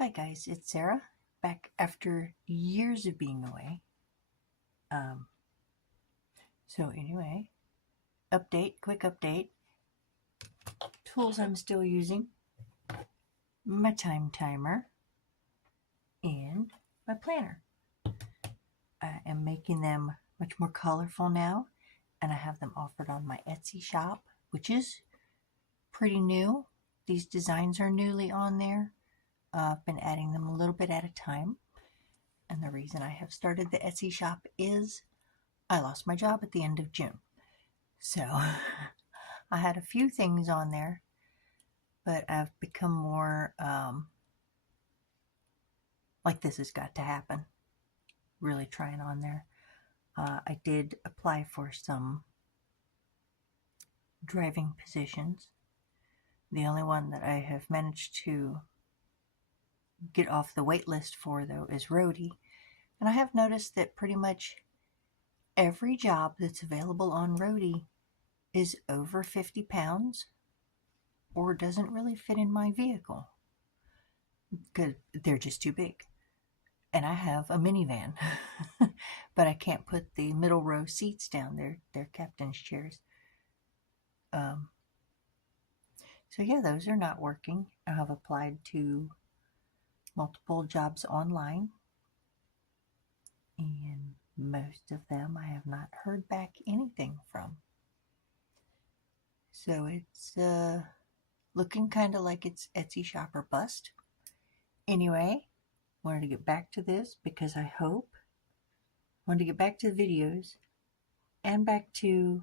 Hi guys, it's Sarah, back after years of being away. So anyway, quick update. Tools I'm still using, my time timer, and my planner. I am making them much more colorful now, and I have them offered on my Etsy shop, which is pretty new. These designs are newly on there. I've been adding them a little bit at a time. And the reason I have started the Etsy shop is I lost my job at the end of June. So I had a few things on there, but I've become more like this has got to happen. Really trying on there. I did apply for some driving positions. The only one that I have managed to get off the wait list for, though, is roadie. And I have noticed that pretty much every job that's available on roadie is over 50 pounds or doesn't really fit in my vehicle because they're just too big. And I have a minivan, but I can't put the middle row seats down. They're captain's chairs. So yeah, those are not working. I have applied to multiple jobs online, and most of them I have not heard back anything from. So it's looking kind of like it's Etsy shop or bust. Anyway, wanted to get back to this because I wanted to get back to the videos and back to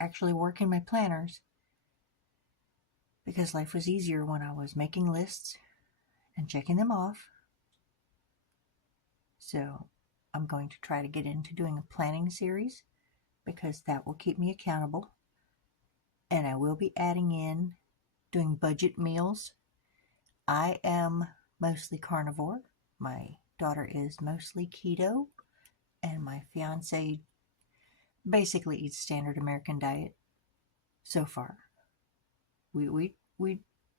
actually working my planners, because life was easier when I was making lists and checking them off. So I'm going to try to get into doing a planning series because that will keep me accountable. And I will be adding in doing budget meals. I am mostly carnivore. My daughter is mostly keto, and my fiance basically eats standard American diet so far. We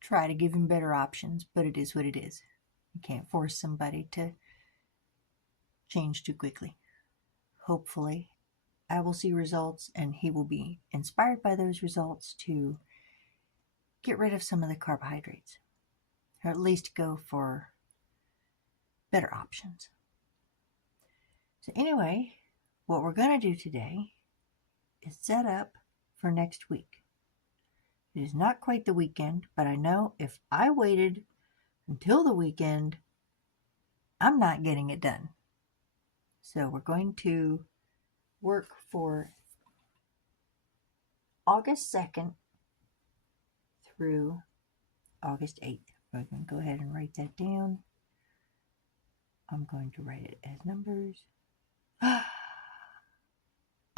try to give him better options, but it is what it is. You can't force somebody to change too quickly. Hopefully, I will see results, and he will be inspired by those results to get rid of some of the carbohydrates, or at least go for better options. So anyway, what we're going to do today is set up for next week. It is not quite the weekend, but I know if I waited until the weekend, I'm not getting it done. So we're going to work for August 2nd through August 8th. We're going to go ahead and write that down. I'm going to write it as numbers. I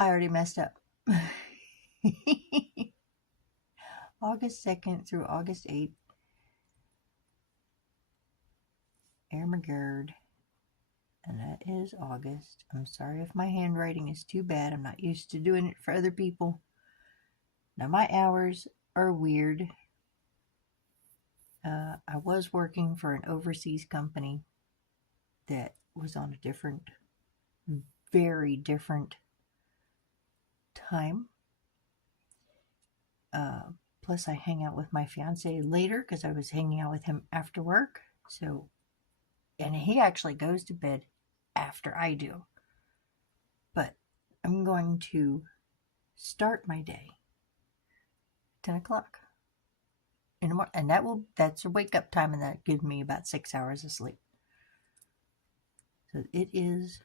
already messed up. August 2nd through August 8th. Ermagerd. And that is August. I'm sorry if my handwriting is too bad. I'm not used to doing it for other people. Now my hours are weird. I was working for an overseas company that was on a different, very different time. Plus I hang out with my fiance later because I was hanging out with him after work. So, and he actually goes to bed after I do. But I'm going to start my day 10 o'clock in the morning, and that's a wake up time, and that gives me about 6 hours of sleep. So it is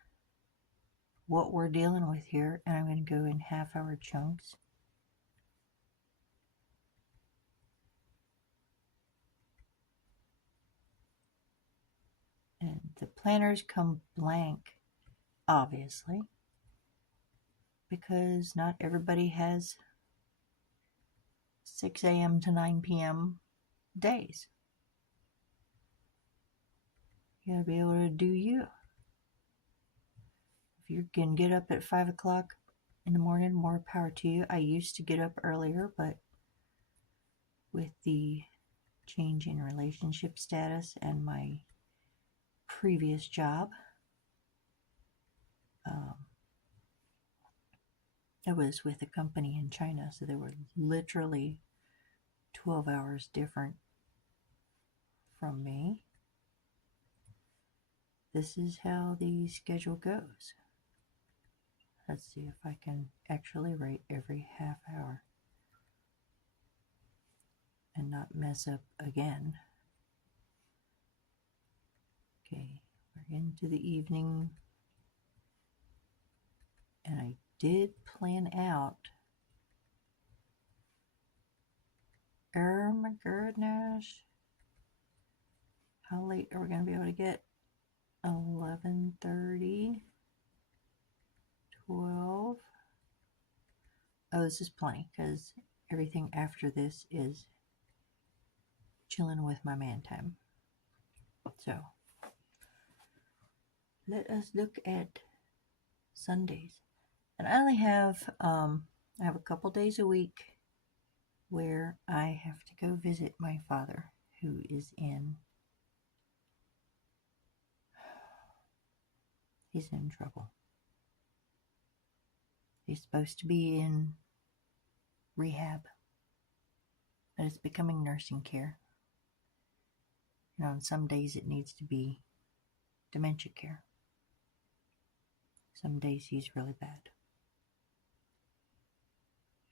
what we're dealing with here, and I'm going to go in half-hour chunks. And the planners come blank, obviously, because not everybody has 6 a.m. to 9 p.m. days. You gotta be able to do you. If you can get up at 5 o'clock in the morning, more power to you. I used to get up earlier, but with the change in relationship status and my previous job. I was with a company in China, so they were literally 12 hours different from me. This is how the schedule goes. Let's see if I can actually write every half hour and not mess up again. Okay, we're into the evening, and I did plan out. Oh my goodness. How late are we going to be able to get? 11:30, 12. Oh, this is plenty because everything after this is chilling with my man time. So let us look at Sundays. And I only have I have a couple days a week where I have to go visit my father, who is he's in trouble. He's supposed to be in rehab, but it's becoming nursing care. You know, on some days it needs to be dementia care. Some days he's really bad.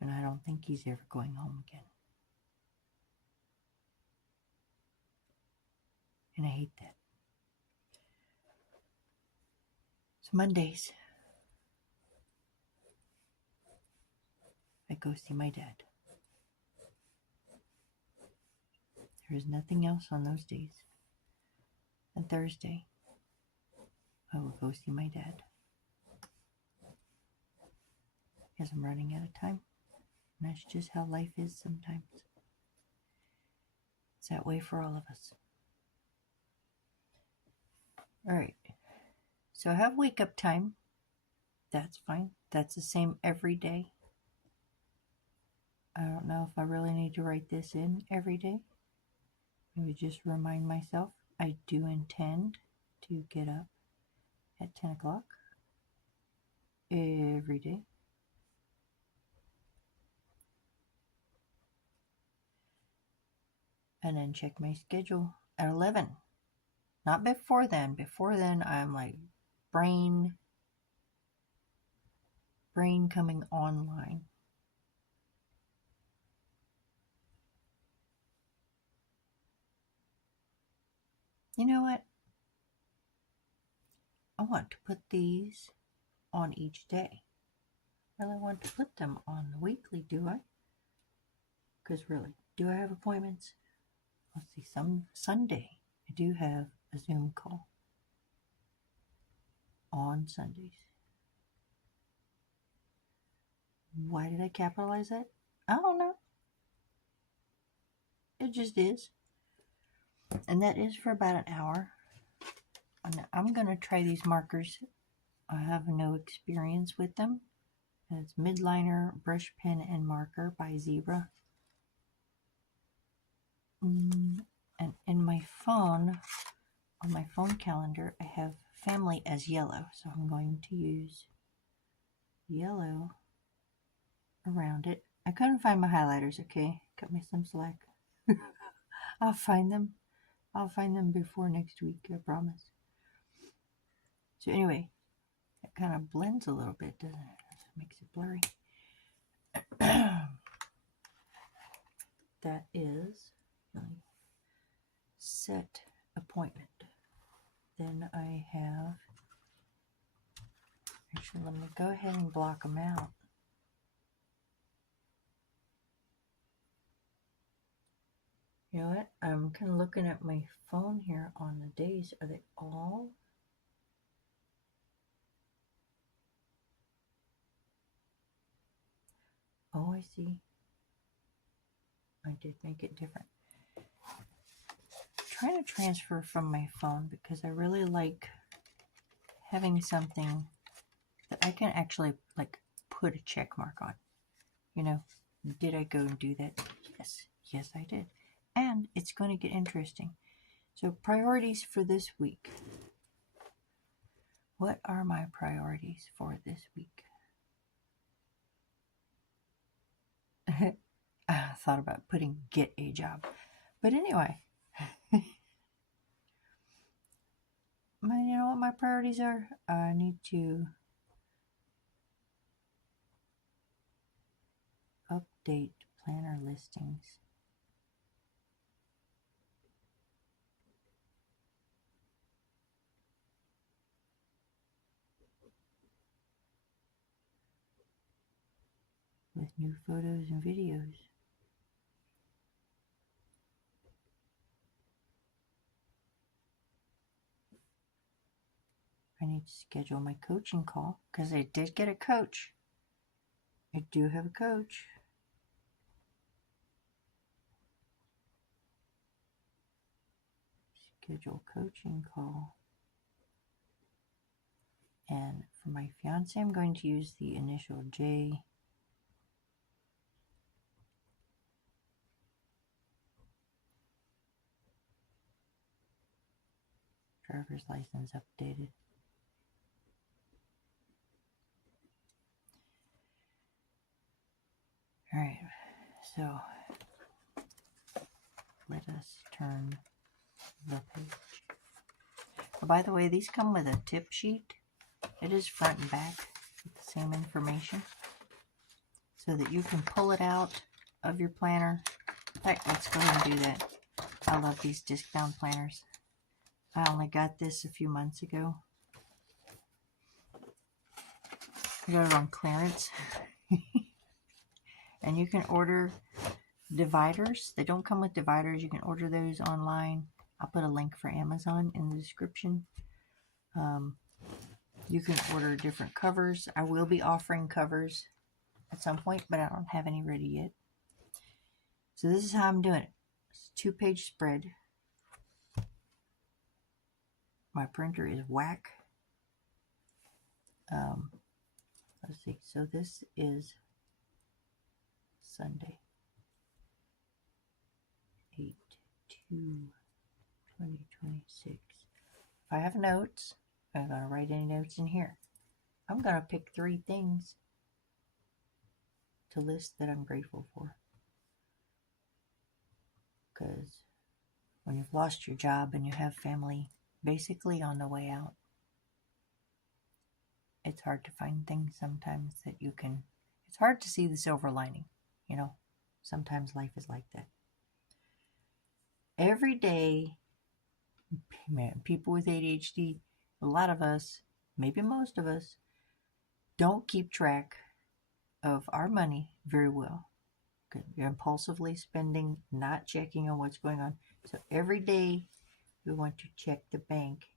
And I don't think he's ever going home again. And I hate that. So Mondays, I go see my dad. There is nothing else on those days. And Thursday, I will go see my dad. Because I'm running out of time. And that's just how life is sometimes. It's that way for all of us. Alright. So I have wake up time. That's fine. That's the same every day. I don't know if I really need to write this in every day. Maybe just remind myself I do intend to get up at 10 o'clock every day. And then check my schedule at 11. Not before then. Before then, I'm like brain coming online. You know what? I want to put these on each day. I really want to put them on the weekly, do I? Because really, do I have appointments? Let's see, some Sunday, I do have a Zoom call on Sundays. Why did I capitalize that? I don't know. It just is. And that is for about an hour. And I'm going to try these markers. I have no experience with them. And it's Midliner, Brush Pen, and Marker by Zebra. And in my phone, on my phone calendar, I have family as yellow. So I'm going to use yellow around it. I couldn't find my highlighters, okay? Cut me some slack. I'll find them. I'll find them before next week, I promise. So anyway, it kind of blends a little bit, doesn't it? Makes it blurry. That is set appointment. Then I have, actually let me go ahead and block them out. You know what? I'm kind of looking at my phone here on the days. Are they all? Oh, I see. I did make it different. I'm trying to transfer from my phone because I really like having something that I can actually like put a check mark on. You know, did I go and do that? Yes, I did. and it's going to get interesting. So priorities for this week. What are my priorities for this week? I thought about putting get a job. But anyway, you know what my priorities are? I need to update planner listings. With new photos and videos. I need to schedule my coaching call because I did get a coach. I do have a coach. Schedule coaching call. And for my fiance, I'm going to use the initial J. Driver's license updated. All right, so let us turn the page. Oh, by the way, these come with a tip sheet. It is front and back with the same information so that you can pull it out of your planner. In fact, let's go ahead and do that. I love these disc-bound planners. I only got this a few months ago. I got it on clearance. And you can order dividers. They don't come with dividers. You can order those online. I'll put a link for Amazon in the description. You can order different covers. I will be offering covers at some point, but I don't have any ready yet. So this is how I'm doing it. It's a 2-page spread. My printer is whack. Let's see. So this is Sunday, 8/2/2026. If I have notes, I'm going to write any notes in here. I'm going to pick 3 things to list that I'm grateful for. Because when you've lost your job and you have family basically on the way out, it's hard to find things sometimes that you can, it's hard to see the silver lining, you know. Sometimes life is like that. Every day, man, people with ADHD, a lot of us, maybe most of us, don't keep track of our money very well. You're impulsively spending, not checking on what's going on. So every day we want to check the bank,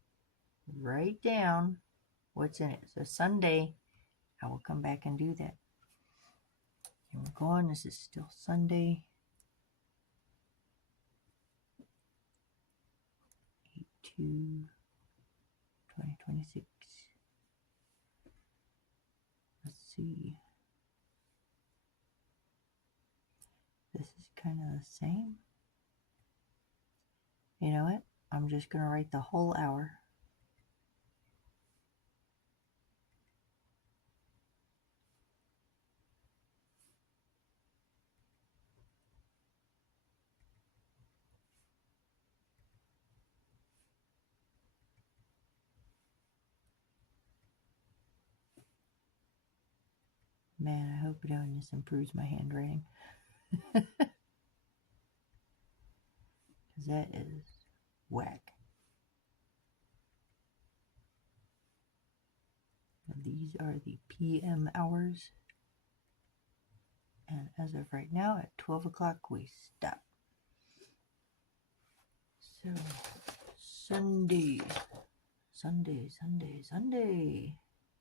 write down what's in it. So Sunday, I will come back and do that. And we're going, this is still Sunday. 8/2/2026. Let's see. This is kind of the same. You know what? I'm just going to write the whole hour. Man, I hope doing this improves my handwriting. Because that is whack. These are the PM hours. And as of right now, at 12 o'clock, we stop. So, Sunday.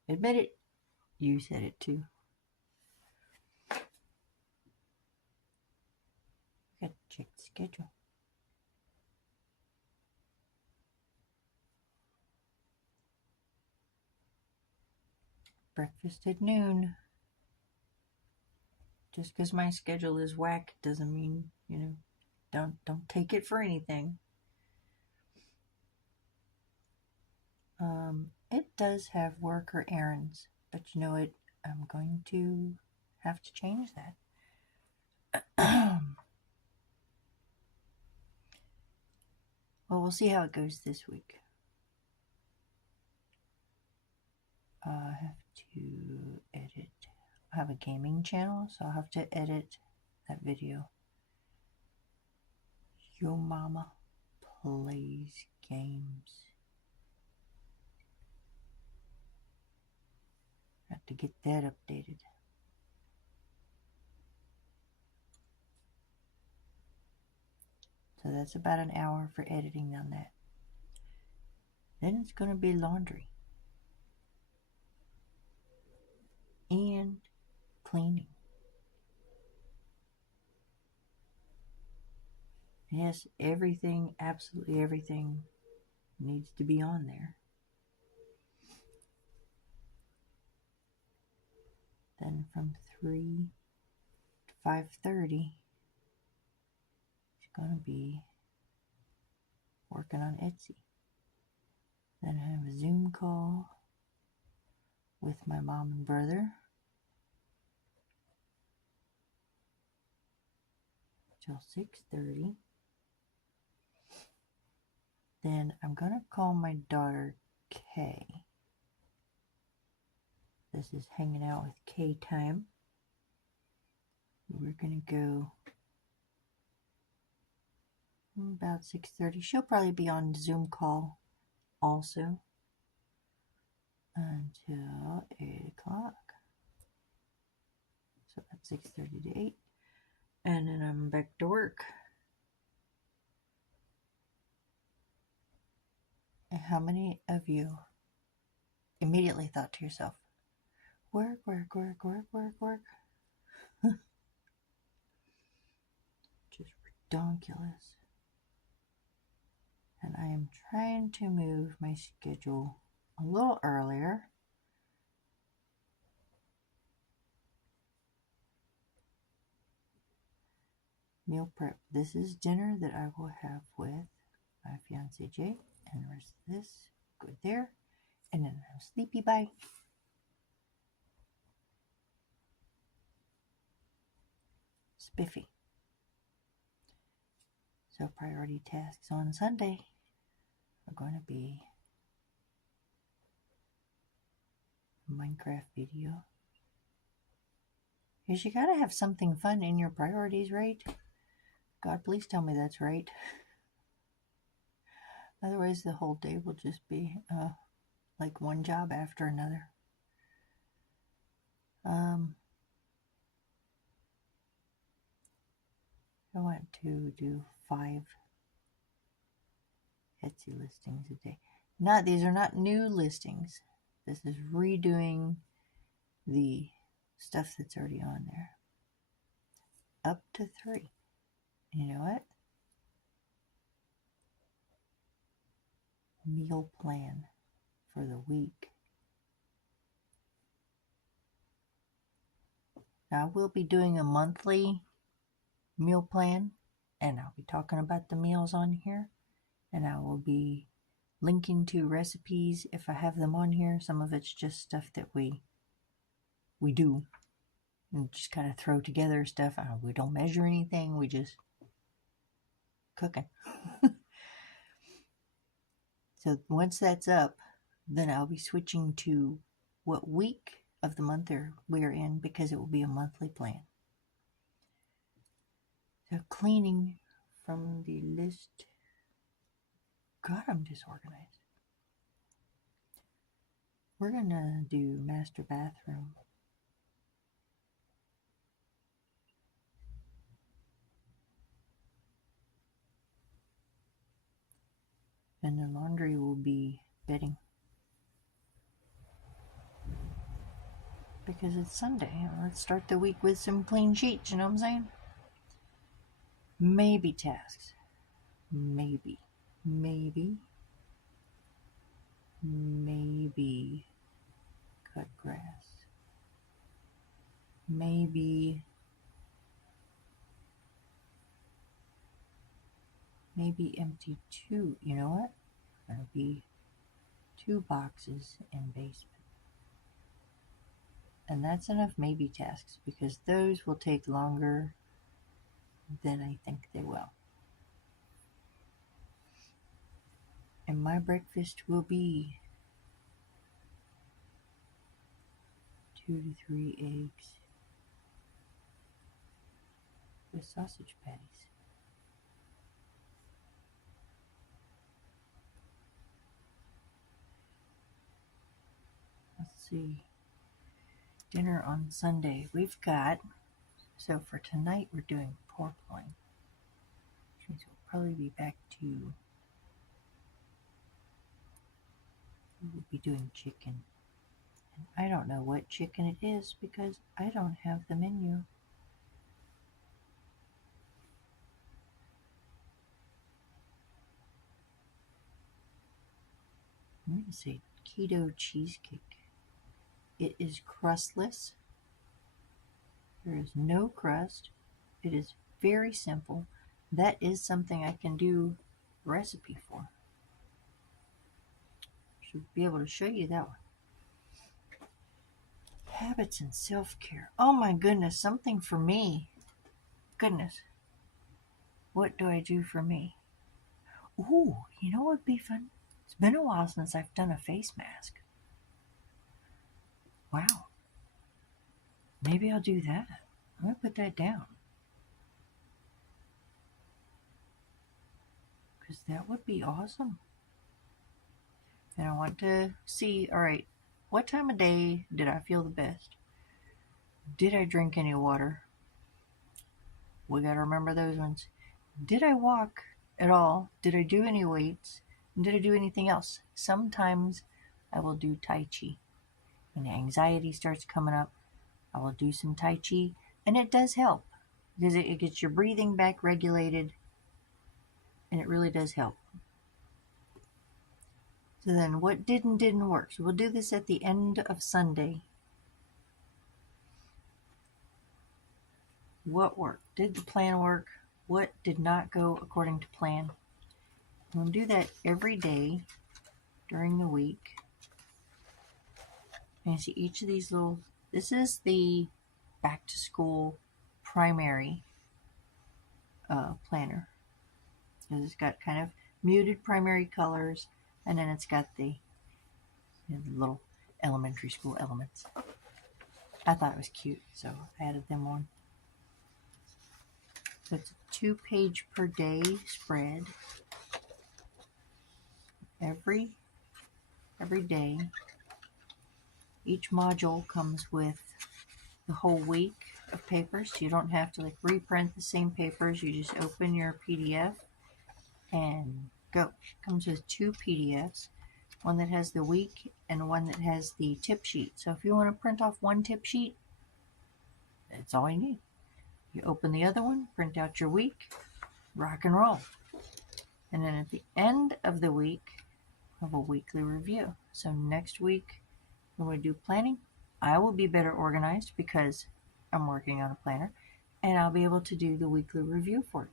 Admit it. You said it too. Got to check the schedule. Breakfast at noon. Just because my schedule is whack doesn't mean, you know, Don't take it for anything. It does have work or errands, but you know what? I'm going to have to change that. Well, we'll see how it goes this week. I have to edit. I have a gaming channel, so I'll have to edit that video. Your mama plays games. I have to get that updated. So that's about an hour for editing on that. Then it's going to be laundry and cleaning. Yes, everything, absolutely everything needs to be on there. Then from 3 to 5:30, it's going to be working on Etsy. Then I have a Zoom call with my mom and brother till 6:30. Then I'm going to call my daughter Kay. This is hanging out with Kay time. We're going to go about 6:30. She'll probably be on Zoom call also until 8 o'clock. So that's 6:30 to 8. And then I'm back to work. And how many of you immediately thought to yourself, work, work, work, work, work, work? Just ridiculous. And I am trying to move my schedule a little earlier. Meal prep. This is dinner that I will have with my fiance Jay, and the rest of this go there, and then I'm sleepy. Bye. Spiffy. So priority tasks on Sunday are going to be a Minecraft video. Because you gotta have something fun in your priorities, right? God, please tell me that's right. Otherwise, the whole day will just be like one job after another. I want to do 5 Etsy listings a day. These are not new listings. This is redoing the stuff that's already on there. Up to 3. You know what? Meal plan for the week. Now, I will be doing a monthly meal plan, and I'll be talking about the meals on here, and I will be linking to recipes if I have them on here. Some of it's just stuff that we do and just kind of throw together stuff. We don't measure anything, we just cooking. So once that's up, then I'll be switching to what week of the month we're in, because it will be a monthly plan. So cleaning from the list. God, I'm disorganized. We're gonna do master bathroom. And the laundry will be bedding. Because it's Sunday. Let's start the week with some clean sheets, you know what I'm saying? Maybe tasks. Maybe cut grass. Maybe maybe empty two. You know what? There'll be 2 boxes in basement. And that's enough maybe tasks because those will take longer than I think they will. And my breakfast will be 2 to 3 eggs with sausage patties. Let's see. Dinner on Sunday. We've got, so for tonight we're doing pork loin. Which means we'll probably be back to, we'll be doing chicken. And I don't know what chicken it is because I don't have the menu. I'm going to say keto cheesecake. It is crustless. There is no crust. It is very simple. That is something I can do a recipe for. Should be able to show you that one. Habits and self-care. Oh my goodness, something for me. Goodness. What do I do for me? Ooh, you know what would be fun? It's been a while since I've done a face mask. Wow. Maybe I'll do that. I'm going to put that down. Because that would be awesome. And I want to see, all right, what time of day did I feel the best? Did I drink any water? We got to remember those ones. Did I walk at all? Did I do any weights? Did I do anything else? Sometimes I will do Tai Chi. When anxiety starts coming up, I will do some Tai Chi, and it does help because it gets your breathing back regulated, and it really does help. So then what did and didn't work? So we'll do this at the end of Sunday. What worked? Did the plan work? What did not go according to plan? We'll do that every day during the week. And you see each of these little, this is the back to school primary planner. It's got kind of muted primary colors, and then it's got the little elementary school elements. I thought it was cute, so I added them on. So it's a 2-page per day spread. Every day. Each module comes with the whole week of papers. So you don't have to reprint the same papers. You just open your PDF and go. It comes with 2 PDFs. One that has the week and one that has the tip sheet. So if you want to print off one tip sheet, that's all you need. You open the other one, print out your week, rock and roll. And then at the end of the week, we have a weekly review. So next week, when we do planning, I will be better organized because I'm working on a planner, and I'll be able to do the weekly review for it.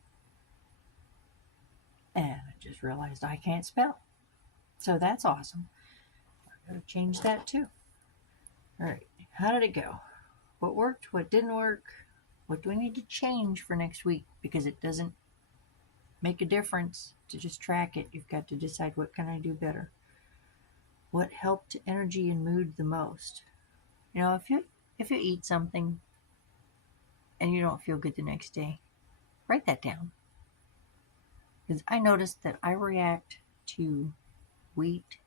And I just realized I can't spell. So that's awesome. I'm going to change that too. All right, how did it go? What worked? What didn't work? What do I need to change for next week? Because it doesn't make a difference to just track it. You've got to decide, what can I do better? What helped energy and mood the most? You know, if you eat something and you don't feel good the next day, write that down. Because I noticed that I react to wheat,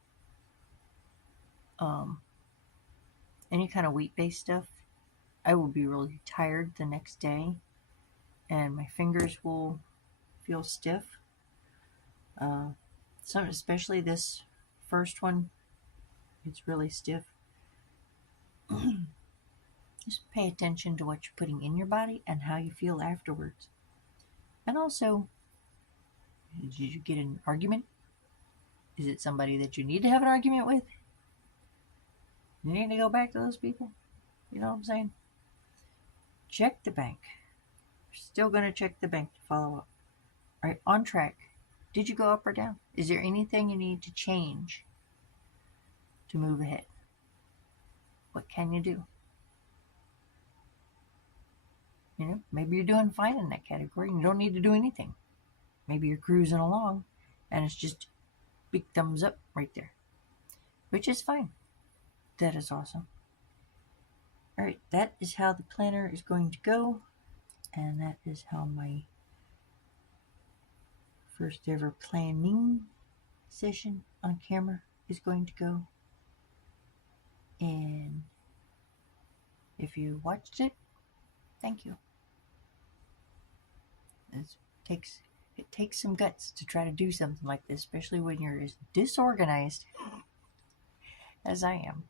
any kind of wheat-based stuff. I will be really tired the next day, and my fingers will feel stiff. Some, especially this first one, it's really stiff. Just pay attention to what you're putting in your body and how you feel afterwards. And also, did you get in an argument? Is it somebody that you need to have an argument with? You need to go back to those people? You know what I'm saying? Check the bank. You're still going to check the bank to follow up. All right, on track. Did you go up or down? Is there anything you need to change to move ahead? What can you do? You know, maybe you're doing fine in that category and you don't need to do anything. Maybe you're cruising along and it's just big thumbs up right there, which is fine. That is awesome. All right, that is how the planner is going to go, and that is how my first ever planning session on camera is going to go. And if you watched it, thank you. It takes some guts to try to do something like this, especially when you're as disorganized as I am.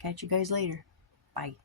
Catch you guys later. Bye.